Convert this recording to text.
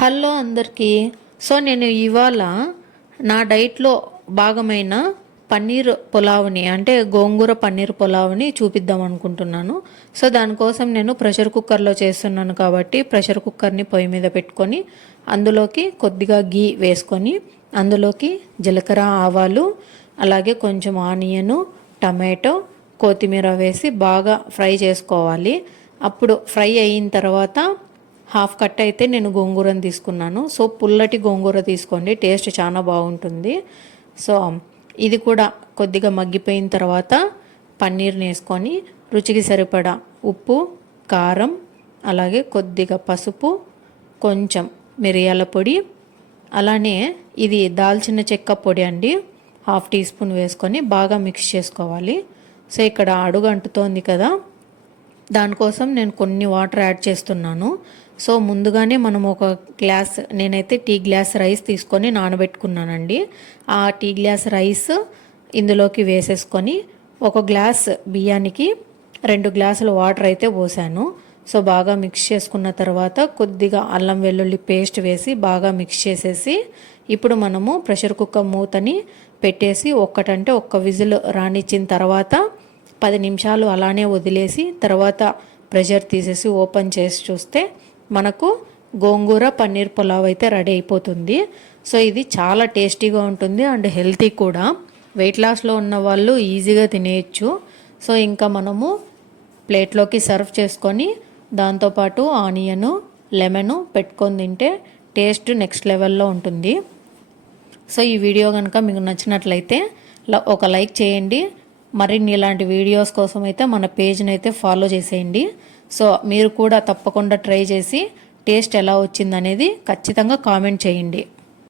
Hello అందరికీ. So నేను ఇవాళ నా డైట్లో భాగమైన పన్నీర్ పులావ్ని అంటే గోంగూర పన్నీర్ పులావ్ని చూపిద్దాం అనుకుంటున్నాను. సో దానికోసం నేను ప్రెషర్ కుక్కర్లో చేస్తున్నాను కాబట్టి ప్రెషర్ కుక్కర్ని పొయ్యి మీద పెట్టుకొని అందులోకి కొద్దిగా గీ వేసుకొని అందులోకి జీలకర్ర ఆవాలు అలాగే కొంచెం ఆనియను టమాటో కొత్తిమీర వేసి బాగా ఫ్రై చేసుకోవాలి. అప్పుడు ఫ్రై అయిన తర్వాత హాఫ్ కట్ అయితే నేను గోంగూరని తీసుకున్నాను. సో పుల్లటి గోంగూర తీసుకోండి, టేస్ట్ చాలా బాగుంటుంది. సో ఇది కూడా కొద్దిగా మగ్గిపోయిన తర్వాత పన్నీర్ని వేసుకొని రుచికి సరిపడా ఉప్పు కారం అలాగే కొద్దిగా పసుపు కొంచెం మిరియాల పొడి అలానే ఇది దాల్చిన చెక్క పొడి అండి, హాఫ్ టీ స్పూన్ వేసుకొని బాగా మిక్స్ చేసుకోవాలి. సో ఇక్కడ అడుగు అంటుతోంది కదా, దానికోసం నేను కొన్ని వాటర్ యాడ్ చేస్తున్నాను. సో ముందుగానే మనం ఒక గ్లాస్, నేనైతే టీ గ్లాస్ రైస్ తీసుకొని నానబెట్టుకున్నానండి. ఆ టీ గ్లాస్ రైస్ ఇందులోకి వేసేసుకొని ఒక గ్లాస్ బియ్యానికి 2 గ్లాసుల వాటర్ అయితే పోసాను. సో బాగా మిక్స్ చేసుకున్న తర్వాత కొద్దిగా అల్లం వెల్లుల్లి పేస్ట్ వేసి బాగా మిక్స్ చేసేసి ఇప్పుడు మనము ప్రెషర్ కుక్కర్ మూతని పెట్టేసి ఒక్క విజిల్ రానిచ్చిన తర్వాత 10 నిమిషాలు అలానే వదిలేసి తర్వాత ప్రెషర్ తీసేసి ఓపెన్ చేసి చూస్తే మనకు గోంగూర పన్నీర్ పులావ్ అయితే రెడీ అయిపోతుంది. సో ఇది చాలా టేస్టీగా ఉంటుంది అండ్ హెల్తీ కూడా. వెయిట్ లాస్లో ఉన్న వాళ్ళు ఈజీగా తినేయచ్చు. సో ఇంకా మనము ప్లేట్లోకి సర్వ్ చేసుకొని దాంతోపాటు ఆనియను లెమను పెట్టుకొని తింటే టేస్ట్ నెక్స్ట్ లెవెల్లో ఉంటుంది. సో ఈ వీడియో కనుక మీకు నచ్చినట్లయితే ఒక లైక్ చేయండి. మరిన్ని ఇలాంటి వీడియోస్ కోసం అయితే మన పేజ్ని అయితే ఫాలో చేసేయండి. సో మీరు కూడా తప్పకుండా ట్రై చేసి టేస్ట్ ఎలా వచ్చిందనేది ఖచ్చితంగా కామెంట్ చేయండి.